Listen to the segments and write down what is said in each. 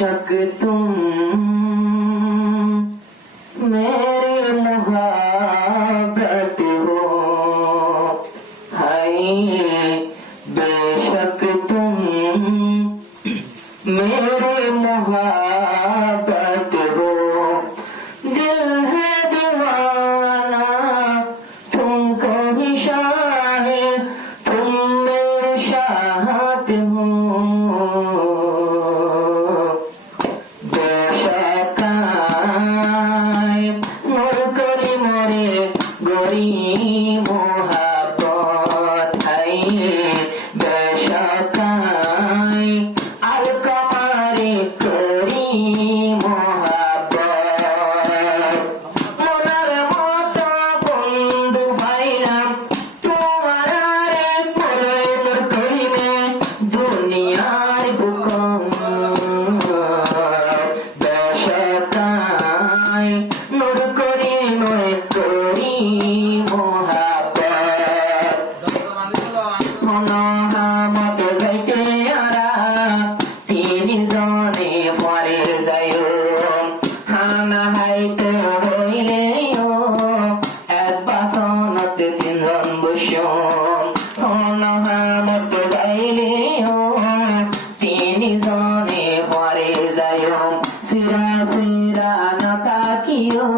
बेशक तुम मेरे मोहब्बत हो, हाय बेशक तुम मेरे मोहब्बत हो, दिल है दीवाना तुमको ही शाहे, तुम मेरे शाहत हो। बेशकाय नूर करी मोरे गोरी मोहब्बत, हाय बेशकाय আল কামারে করি মোহাব্বত, মনার মতো বন্ধু পাইলাম তোমার আরে প্রলয়ের করিমে দুনিয়ার বুকম। বেশকায় নূর করি নয় করি মোহাব্বত, মনোহামতে যাইতে আরা তিনি জনে পরে যায়, হানা হাইতে হইলেও এক বাসনতে তিনজন বস্য, মনোহামতে যাইলেও তিনি জনে পরে যায়, সিরা সিরা না তাকিও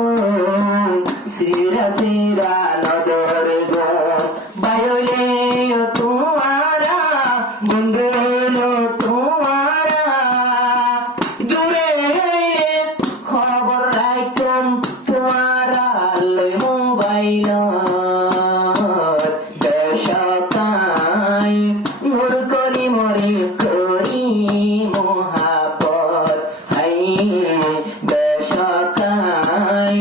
সিরা সিরা নজর গো, বায়লে তোমারা বন্ধু হইলো তোমারা, দূরে হইলে খবর রাখতাম তোমারা লই মোবাইল। বেশকায় নূর করি মরে করি মোহাব্বত, হাই বেশকায়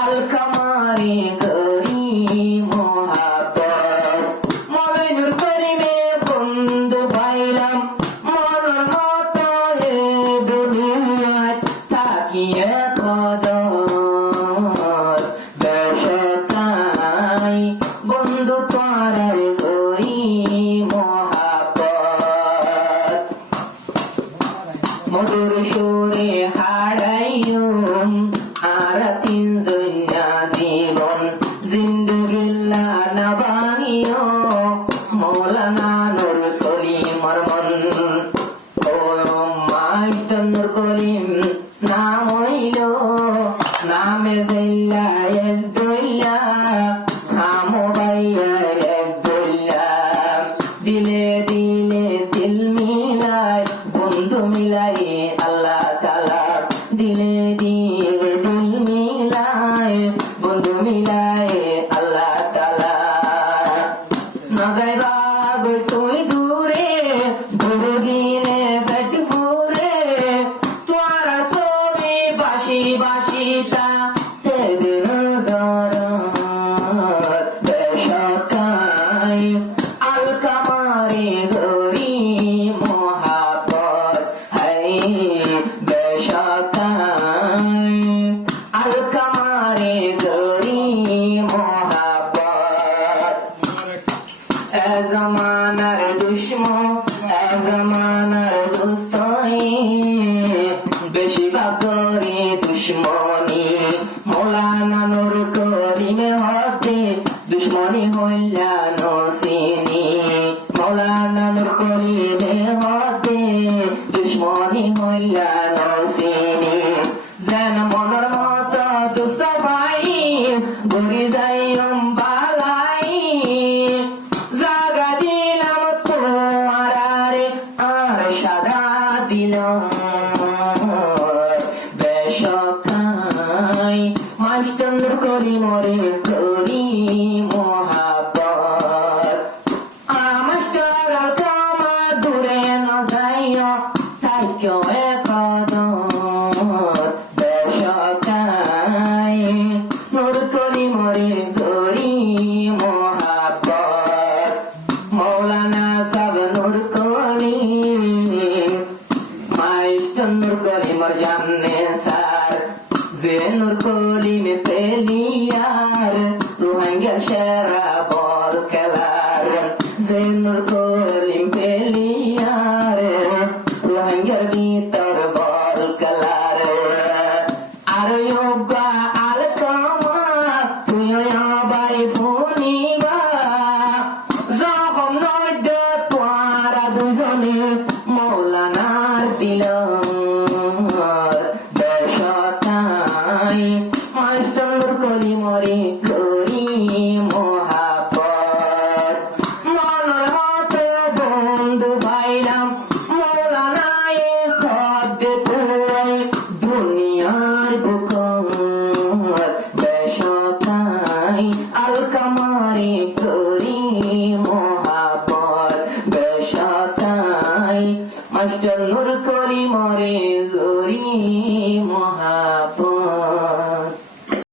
আল কামারে করি মোহাব্বত, মনে নূর করিমে বন্ধু পাইলাম মনের মতো এ দুনিয়ায় থাকিয়ে কদর। বেশকায় বন্ধু তোরার করি মোহাব্বত, মধুর সুরে হারাইও আর তিনজন জীবন, জিন্দগিল্লা না ভাঙিও মৌলানা নূর করিম মন। ও মাস্টার নূর করিম নাম হইল নামে জেলা এক দইলা, হামো ভাইয়া এক দইলা, দিলে দিলে দিল মিলাই বন্ধু মিলাই আল্লাহ তাআলা, দিলে দিলে দিল মিলাই বন্ধু মিলাই আল্লাহ তাআলা। না যাইবা গো তুই দূরে দূরে গিলে পেট ফুরে, তোরা ছবি বাসি বাসিতা তেরে নজর। বেশকায় আল কামারে গরি মোহাব্বত, হাই বেশকায় আল কামারে গরি মোহাব্বত। এ জমানার দুশ্মন এ জমানার দুস্তই, বেশিরভাগ করে দুশ্মনী মৌলানা নূর করিমে হতে দুশ্মনী হইলা নসিনী, মৌলানা নূর করিমে হতে দুশ্মনী হইলা নসিনী। যেন মনের মতো দুস্ত ভাই ঘুরি যাই বালাই, জাগা দিলাম তোমার আরে আর সাদা দিলাম। বেশকায় মাস্টার নূর করি মরে করি মোহাব্বত, মাস্টার আল কামা দূরে না যাইও থাকিও এ কদর। বেশকায় নূর করি মরে করি মোহাব্বত, মৌলানা সাব নূর করি মাস্টার নূর করি মর জানে সার, যে নূর করি মে পেলিয়ার রোহিঙ্গা সেরা বল খেলার, যে নূর করি পেলিয়ার রোহিঙ্গার ভিতর বল দুজনে মৌলানার দিল দেশতাই মাস্টার নূর কলি মরে করি মহাপত মনের মতো বন্ধু ভাইরাম মৌলানায় খদ তুই দুনিয়ার বুক দেশতাই আল কামারে করি